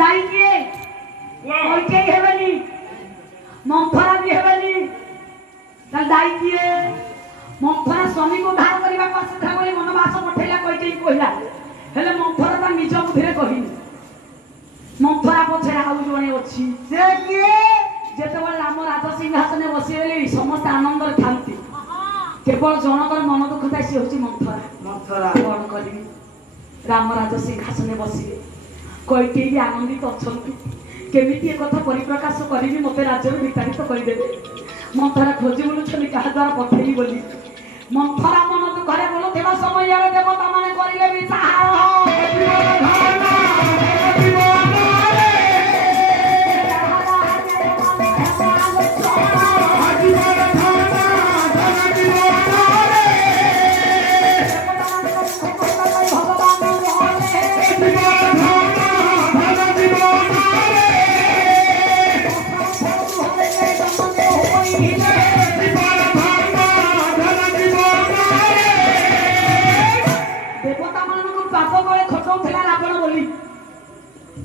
दाई किए कैकेयी हेबेनी मंथरा भी हेबेनी ताल दाई किए मंथरा स्वामी को बाहर करबा को आसीथा बोली मनवास पठेला कैकेयी कहला हेले मंथरा ता निज बुद्धिरे कहिनी मंथरा पछे आउ जणे अछि से किए जेतेबेले राम राज सिंहासने बसिले समस्त आनंद थांती केवल जनकर मन दुख थाई से होची मंथरा मंथरा कोन करी राम राज सिंहासने बसिले कैकेयी आनंदित अछंती केमिति एक कथा परिप्रकाश करिवि मते राज्य विस्तारित करिदेबे मंथरा खोजी बोलुछनी कहा द्वारा पठेली बोली मंथरा मन दुखरे बोलुथिबा समय रे देवता माने करिले विचार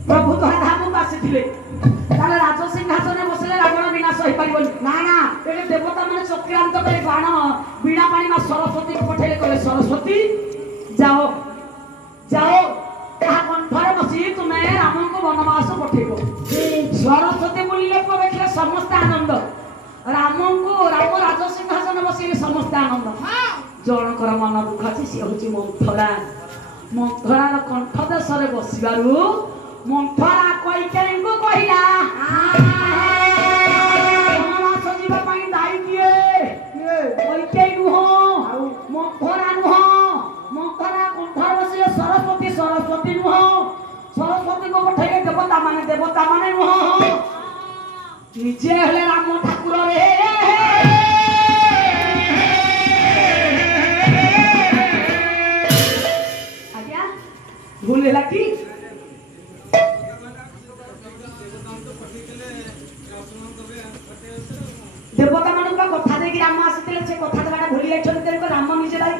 प्रभु तो धाम को आसीथिले ताले राज सिंहासने बसले रावण विनाश होई परिबनी ना ना एले देवता माने चक्रांत करे बाण बीणा पानी मा सरस्वती को पठेले करे सरस्वती जाओ जाओ कहा कंठरे बसी तुमे राम को वनवास पठेबो सरस्वती बोलिले को देखले समस्त आनंद राम को राम राज सिंहासने बसिले समस्त आनंद जनकर मन दुख अछि से होची मंथरा मंथरार कंठ देशरे बसिबारु मंथरा कैकेयी को कहिला वनवास जीवा पई दाई किए कैकेयी नुह मंथरा नुह मंथरा कंठर बसिले सरस्वती सरस्वती नुह सरस्वती को पठेले देवता माने नुह निजे हेले राम ठाकुर रे आज्ञा भूलेला की देवता मान कथा दे राम आसते से कथा देवा भूली जाइए राम निजे दायी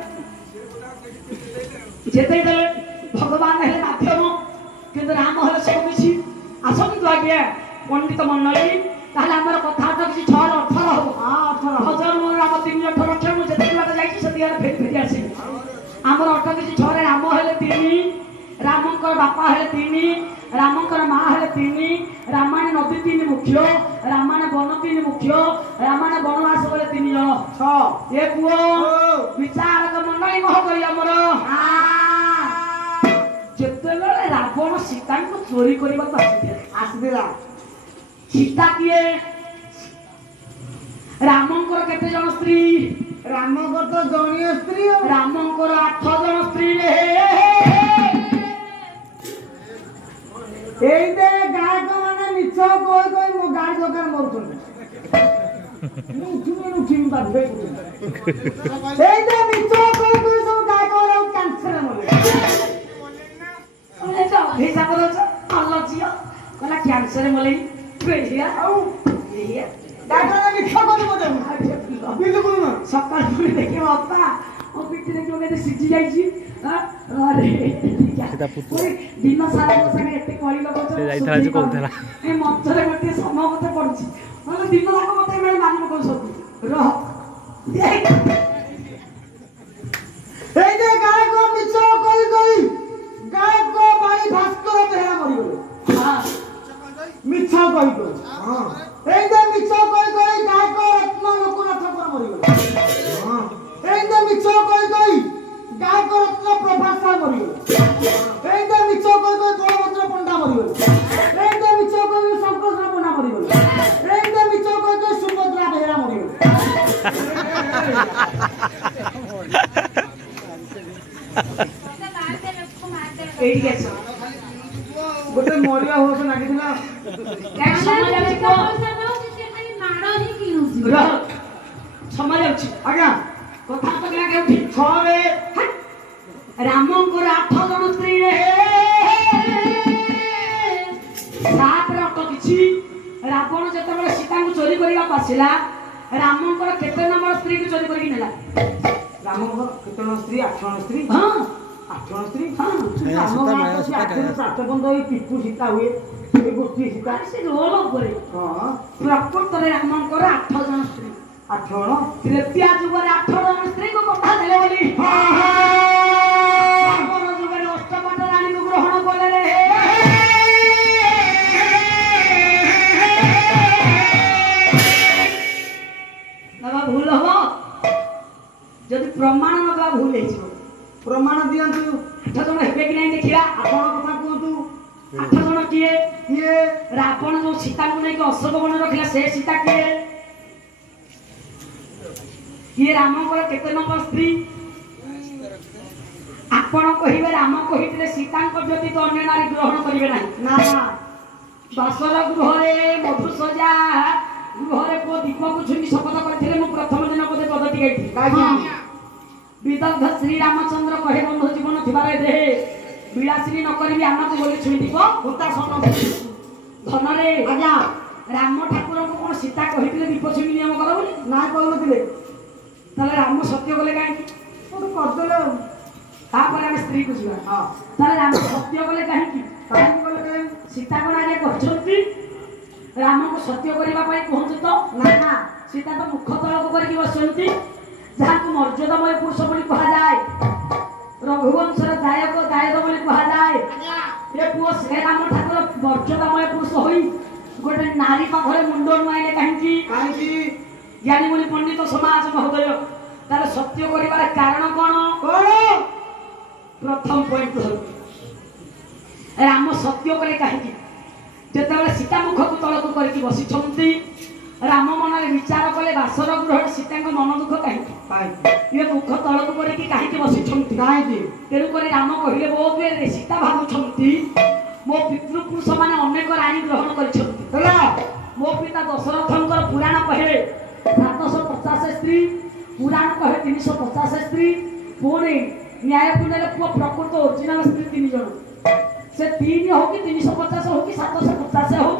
जेते भगवान है माध्यम किंतु राम है सब किसी आसतु आज्ञा पंडित मंडली ताहले हमर कथा तो किसी 6 18 हो हां 18 हजार मोर राम 3 18 18 मु जेते बात जाई से दिया फेर फेर आसी हमर 18 किसी 6 रे राम हेले 3 रामंकर बापा हेले 3 रामंकर मां हेले 3 रामायण नदी 3 मुख्य रामायण वन 3 मुख्य रामायण वनवास बोले 3 जन 6 ए पुओ विचारक मंडली मह करी हमर जेतेबेले रावण सीता को चोरी करबा को आसीला सीता किए रामंकर केते जन स्त्री रामंकर तो जणीय स्त्री रामंकर 8 जन स्त्री रे एई दे गायक माने मिछ कोई कोई मो गाड़ी दोकान मरछन नु ठीक बात बे एई दे मिछ कोई कोई सब गायक वाला कैंसर मले ओले तो हिसाब करो अल्लाह जियो कला कैंसर मले बेहिया आउ बेहिया दादा मिछ कोई बोले बिल्कुल ना सकाळ पुरी देखियो अपा ओ पिटी देखियो के सिजी जाईची अरे सेटा पुतु दिन सारा संगे एते कळी लोक से जाइथला जे कहथला ए मथरे गोटे समय मते पडछि मतलब दिन लाग मते मेरे मानम को सब रह ए दे गाय को मिछो कोई गाय को भाई भास्कर बेहरा मरि गेलो हां मिछो कोई हां ए दे मिछो कोई गाय को रत्न लोकनाथ पर मरि गेलो हां ए दे मिछो कोई गाय को रत्न प्रभासा मरि गेलो ए दे मिछो कोई बलभद्र पंडा मरि गेलो ए दे मिछो कोई शंकर पंडा मरि गेलो ए दे मिछो कोई सुभद्रा बेहरा मरि गेलो एडी के गोटे मोरिया होस लागिला एक समय जाछि को खाली माडो ही किनुछि समय जाछि आज्ञा कथा तो लागे उठी छरे रामंकर 8 जन स्त्री रे सात रट किछि रावण जते बले सीता को चोरी करिया पासिला रामंकर केते नंबर स्त्री को चोरी करि नेला रामंकर केते न स्त्री 8 जन स्त्री हां 8 ସ୍ତ୍ରୀ ହଁ ଆମ ଗାଁ ତ 8 ପନ୍ଦ ଏଇ ପିତୁ ସୀତା ହୁଏ ଏ ଗୋଷ୍ଠୀ ସୀତା ସେ ରୋଲ ଉପରେ ହଁ ପ୍ରକୃତରେ ରାମଙ୍କର 8 ଜଣ ସ୍ତ୍ରୀ 8 ଜଣ ତ୍ରେତୟା ଯୁଗରେ 8 ଜଣ ସ୍ତ୍ରୀଙ୍କୁ କଥା ଦେଲେ ବୋଲି ଆମର ଯୁଗରେ ଅଷ୍ଟପଟ ରାଣୀକୁ ଗ୍ରହଣ କଲେ ରେ ବାବା ଭୁଲ ହବ ଯଦି ପ୍ରମାଣ ନବା ଭୁଲ ହେଇଯିବ ପ୍ରମାଣ ଦିଅନ୍ତୁ 8 ଜଣ ହେବେ କି ନାହିଁ ଦେଖିବା ଆପଣ କଥା କୁହନ୍ତୁ 8 ଜଣ କିଏ କିଏ ରାବଣ ଯୋଉ ସୀତାଙ୍କୁ ନେଇକି ଅଶୋକ ବନ ରଖିଲା ସେ ସୀତା କିଏ କିଏ ରାମଙ୍କର କେତେ ନମ୍ବର ସ୍ତ୍ରୀ ଆପଣ କହିବେ ରାମ କହିଥିଲେ ସୀତାଙ୍କ ବ୍ୟତୀତ ଅନ୍ୟ ନାରୀ ଗ୍ରହଣ କରିବେ ନାହିଁ ନା ନା ବାସର ଗୃହରେ ମଧୁସଜା ଗୃହରେ ପୁଅ ଦୀପକୁ ଛୁଇଁ ଶପଥ କରିଥିଲେ ମୁଁ ପ୍ରଥମ ଦିନ ବୋଧେ ପଦଟି ଗାଇଥିଲି କାହିଁକି ବିଦଗ୍ଧ ଶ୍ରୀରାମଚନ୍ଦ୍ର କହେ ବନ୍ଧୁ ଜୀବନ ଥିବାର ଦେହେ ବିଳାସିନୀ ନ କରିବି ଆମକୁ ବୋଲି ଛୁଇଁ ଦୀପ ହୁତାସନ ଧନରେ ଆଜ୍ଞା ରାମ ଠାକୁରଙ୍କୁ କଣ ସୀତା କହିଥିଲେ ଦୀପ ଛୁଇଁ ନିୟମ କର ବୋଲି ନା କହୁନଥିଲେ ତାହେଲେ ରାମ ସତ୍ୟ କଲେ କାହିଁକି ଗୋଟେ କରିଦେଲେ ଆଉ ତାପରେ ଆମେ ସ୍ତ୍ରୀକୁ ଯିବା ହଁ ତାହେଲେ ରାମ ସତ୍ୟ କଲେ କାହିଁକି କାହିଁକି କଲେ ସୀତା କଣ ଆଗେ କହିଛନ୍ତି ରାମକୁ ସତ୍ୟ କରିବା ପାଇଁ କୁହନ୍ତୁ ତ ନା ନା ସୀତା ତ ମୁଖ ତଳକୁ କରିକି ବସିଛନ୍ତି ଯାହାକୁ ମର୍ଯ୍ୟାଦାମୟ ପୁରୁଷ ବୋଲି କୁହାଯାଏ ରଘୁବଂଶର ଦାୟକ ଦାୟଦ ବୋଲି କୁହାଯାଏ ଏ ପୁଅ ଶ୍ରୀରାମ ଠାକୁର ମର୍ଯ୍ୟାଦାମୟ ପୁରୁଷ ହୋଇ ଗୋଟେ ନାରୀ ପାଖରେ ମୁଣ୍ଡ ନୁଆଇଲେ କାହିଁକି କାହିଁକି ଜ୍ଞାନୀ ବୋଲି ପଣ୍ଡିତ ସମାଜ ମହୋଦୟ ତାର ସତ୍ୟ କରିବାର କାରଣ କଣ କଣ ପ୍ରଥମ ପଏଣ୍ଟ ଧରନ୍ତୁ ରାମ ସତ୍ୟ କଲେ କାହିଁକି ଯେତେବେଳେ ସୀତା ମୁଖକୁ ତଳକୁ କରିକି ବସିଛନ୍ତି ରାମ ମନରେ ବିଚାର କଲେ ବାସର ଗୃହରେ ସୀତାଙ୍କ ମନ ଦୁଃଖ କାହିଁକି କାହିଁକି ଇଏ ମୁଖ ତଳକୁ କରିକି କାହିଁକି ବସିଛନ୍ତି କାହିଁକି ତେଣୁକରି ରାମ କହିଲେ ବୋଧହୁଏ ସୀତା ଭାବୁଛନ୍ତି ମୋ ପିତୃପୁରୁଷ ମାନେ ଅନେକ ରାଣୀ ଗ୍ରହଣ କରିଛନ୍ତି ହେଲା ମୋ ପିତା ଦଶରଥଙ୍କର ପୁରାଣ କହେ 750 ସ୍ତ୍ରୀ ପୁରାଣ କହେ 350 ସ୍ତ୍ରୀ ପୁଣି ନ୍ୟାୟକୁ ନେଲେ ପୁଅ ପ୍ରକୃତ ଓରିଜିନାଲ ସ୍ତ୍ରୀ 3 ଜଣ ସେ 3 ହଉ କି 350 ହଉ କି 750 ହଉ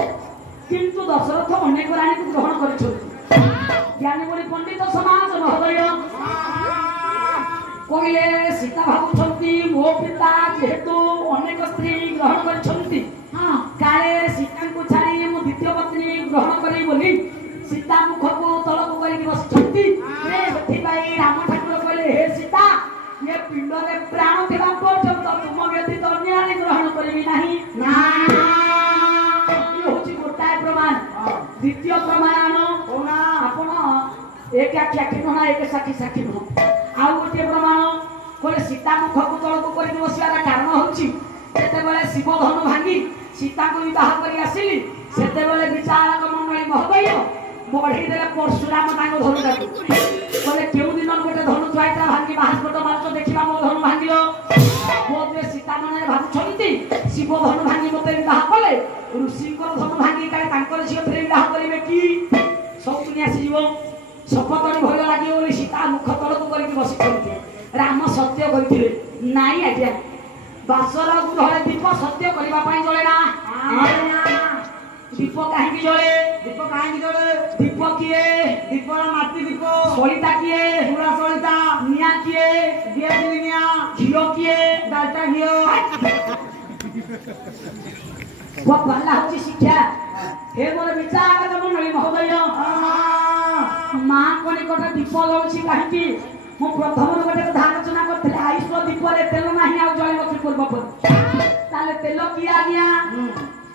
କିନ୍ତୁ ଦଶରଥ ଅନେକ ରାଣୀକୁ ଗ୍ରହଣ କରିଛନ୍ତି ଜ୍ଞାନୀ ବୋଲି ପଣ୍ଡିତ ସମାଜ ମହୋଦୟ କହିଲେ ସୀତା ଭାବୁଛନ୍ତି ମୋ ପିତା ଯେହେତୁ ଅନେକ ସ୍ତ୍ରୀ ଗ୍ରହଣ କରିଛନ୍ତି କାଳେ ସୀତାଙ୍କୁ ଛାଡ଼ି ମୁଁ ଦ୍ୱିତୀୟ ପତ୍ନୀ ଗ୍ରହଣ କରିବି ବୋଲି ସୀତା ମୁଖକୁ ତଳକୁ କରିକି ବସିଛନ୍ତି ସେଥିପାଇଁ ରାମ ଠାକୁର କହିଲେ ହେ ସୀତା ଏ ପିଣ୍ଡରେ ପ୍ରାଣ ଥିବା ପର୍ଯ୍ୟନ୍ତ ତୁମ ବ୍ୟତୀତ ଅନ୍ୟ ନାରୀ ଗ୍ରହଣ କରିବି ନାହିଁ ହଉଛି ଗୋଟାଏ ପ୍ରମାଣ ଦ୍ୱିତୀୟ ପ୍ରମାଣ ଆପଣ ଏକ ଆଖି ନୁହଁ ଏକ ସାକ୍ଷୀ ନୁହଁ ଆଉ ଗୋଟିଏ ପ୍ରମାଣ କହିଲେ ସୀତା ମୁଖକୁ ତଳକୁ କରିକି ବସିବାର କାରଣ ହଉଛି ଯେତେବେଳେ ଶିବ ଧନୁ ଭାଙ୍ଗି ସୀତାଙ୍କୁ ବିବାହ କରି ଆସିଲି ସେତେବେଳେ ବିଚାରକ ମଣ୍ଡଳୀ ମହୋଦୟ ବଢେଇ ଦେଲେ ପରଶୁରାମ ତାଙ୍କ ଧନୁଟାକୁ କହିଲେ କେଉଁ ଦିନ ଗୋଟେ ଧନୁ ଥୁଆଇଥିଲା ଭାଙ୍ଗି ବାହାସ୍ପଟ ମାରୁଛ ଦେଖିବା ମୋ ଧନୁ ଭାଙ୍ଗିଲ ବୋଧେ ସୀତା ମନରେ ଭାବୁଛନ୍ତି ଶିବ ଧନୁ ଭାଙ୍ଗି ମତେ ବିବାହ କଲେ ଋଷିଙ୍କର ଧନୁ ଭାଙ୍ଗି କାଳେ ତାଙ୍କର ଝିଅ ଫେରେ ବିବାହ କରିବେ କି ସବୁ ଦୁନିଆ ଆସିଯିବ ଶପଥଟି ଭଲ ଲାଗିବ ବୋଲି ସୀତା ମୁଖ ତଳକୁ କରିକି ବସିଛନ୍ତି ରାମ ସତ୍ୟ କରିଥିଲେ ନାଇଁ ଆଜ୍ଞା ବାସର ଗୃହରେ ଦୀପ ସତ୍ୟ କରିବା ପାଇଁ ଜଳେ ନା ଦୀପ କାହିଁକି ଜଳେ ଦୀପ କିଏ ଦୀପର ମାଟି ଦୀପ ସଳିତା କିଏ ପୁରା ସଳିତା ନିଆଁ କିଏ ଦିଆସିଲି ନିଆଁ ଘିଅ କିଏ ଡାଲଟା ଘିଅ ଭଲ ହଉଛି ଶିକ୍ଷା ହେ ମୋର ବିଚାରକ ମଣ୍ଡଳୀ ମହୋଦୟ ମାଙ୍କ ନିକଟରେ ଦୀପ ଜଳୁଛି କାହିଁକି ମୁଁ ପ୍ରଥମରୁ ଗୋଟେ କଥା ଆଲୋଚନା କରିଥିଲି ଆୟୁଷ ଦୀପରେ ତେଲ ନାହିଁ ଆଉ ଜଳିବ କି ପୂର୍ବ ତାହେଲେ ତେଲ କିଏ ଆଜ୍ଞା